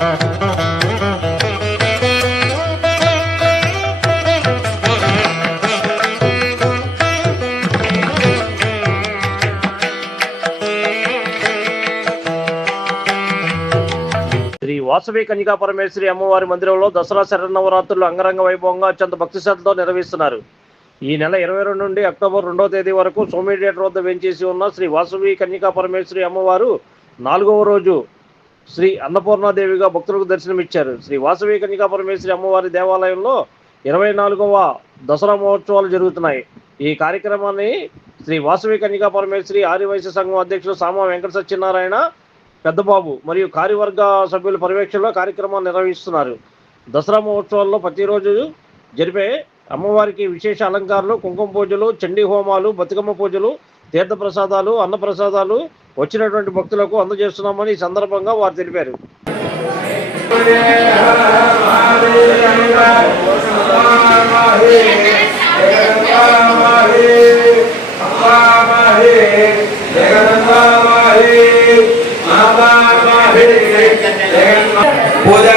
శ్రీ వాసవి కన్యకా పరమేశ్వరి అమ్మవారి మందిరంలో దసరా శరణవరాత్రులు అంగరంగ వైభవంగా అత్యంత భక్తి శ్రద్ధతో నిర్వహిస్తున్నారు. ఈ నెల ఇరవై రెండు నుండి అక్టోబర్ రెండవ తేదీ వరకు సోమిడియేటర్ వద్ద వేంచేసి ఉన్న శ్రీ వాసవి కన్యకా పరమేశ్వరి అమ్మవారు నాలుగవ రోజు శ్రీ అన్నపూర్ణాదేవిగా భక్తులకు దర్శనమిచ్చారు. శ్రీ వాసవి కన్యకా పరమేశ్వరి అమ్మవారి దేవాలయంలో ఇరవై నాలుగవ దసరా మహోత్సవాలు జరుగుతున్నాయి. ఈ కార్యక్రమాన్ని శ్రీ వాసవి కన్యకా పరమేశ్వరి ఆర్యవైశ్య సంఘం అధ్యక్షులు సామా వెంకట సత్యనారాయణ పెద్దబాబు మరియు కార్యవర్గ సభ్యుల పర్యవేక్షణలో కార్యక్రమాన్ని నిర్వహిస్తున్నారు. దసరా మహోత్సవాల్లో ప్రతిరోజు జరిపే అమ్మవారికి విశేష అలంకారాలు కుంకుమ పూజలు చండీ హోమాలు బతుకమ్మ పూజలు తీర్థ ప్రసాదాలు అన్న ప్రసాదాలు వచ్చినటువంటి భక్తులకు అందజేస్తున్నామని ఈ సందర్భంగా వారు తెలిపారు. పూజా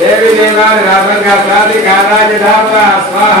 దేవి దేవాల రాజంగా ప్రాధికారాయ ధామ స్వాహ.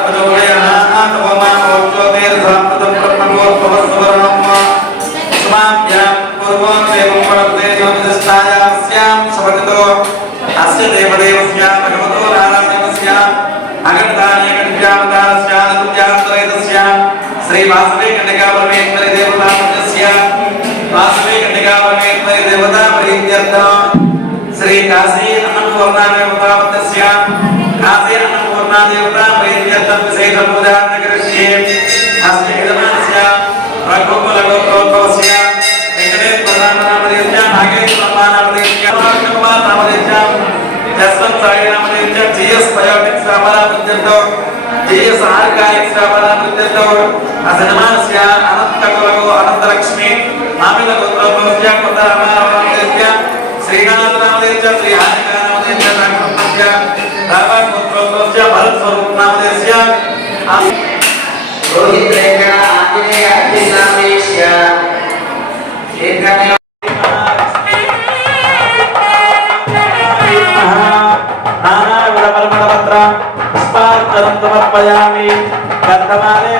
వాసవే కన్యకా పరమేశ్వరి దేవతా మధ్యస్య వాసవే కన్యకా పరమేశ్వరి దేవతా ప్రీత్యర్థ శ్రీ కాశీ అన్నపూర్ణా దేవతా మధ్యస్య కాశీ అన్నపూర్ణా దేవతా ప్రీత్యర్థ విశేష పూజా నగరస్యే అస్య యజమానస్య రఘుకుల గోత్రోద్భవస్య వెంకటేశ్వర నామదేశ్య నాగేశ్వర నామదేశ్య కుమార్ నామదేశ్య జస్వంత్ సాయి నామదేశ్య జిఎస్ బయోటిక్స్ రామారామదేశ్య జిఎస్ ఆర్గానిక్స్ అనంతకులకు అనంతలక్ష్మి మామిల గోత్రోద్భవస్య కొంత రామారామదేశ్య శ్రీనాథ నామదేశ్య రామ భరత్ స్వరూప్ రోహిత్ రేఖ ఆంజనేయ ఏకమే పుష్పార్చనం సమర్పయామి గంధమాలే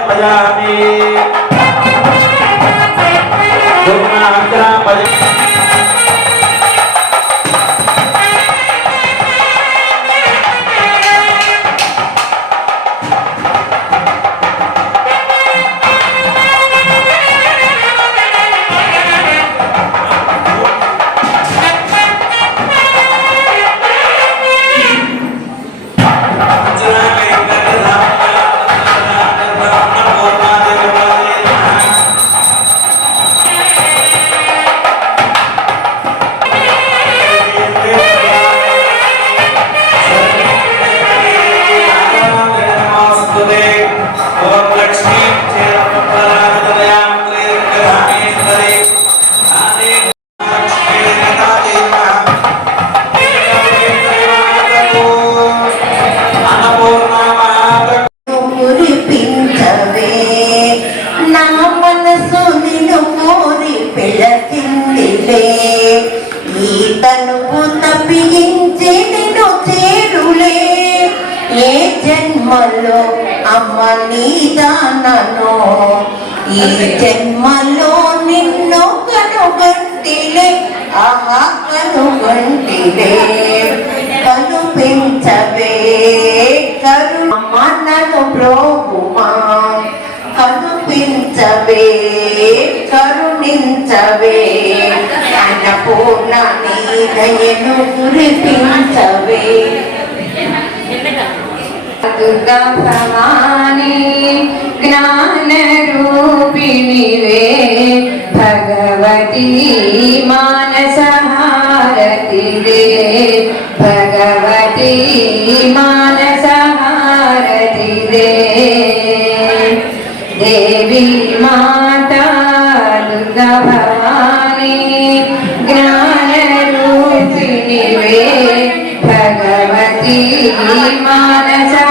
జన్మలో అమ్మ నీదానను ఈ జన్మలో నిన్ను కనుగొంటిలే ఆహా కనుగొంటిలే. కనుపించవే కరుణ నన్ను ప్రోగుమా కనుపించవే కరుణించవే. అన్నపూర్ణ నీ దయను కురిపించవే. दुर्गभवानि ज्ञानरूपिणि वे भगवती मानसहारति दे भगवती मानसहारति दे देवी माता दुर्गभवानी ज्ञानरूपिणि वे भगवती मानस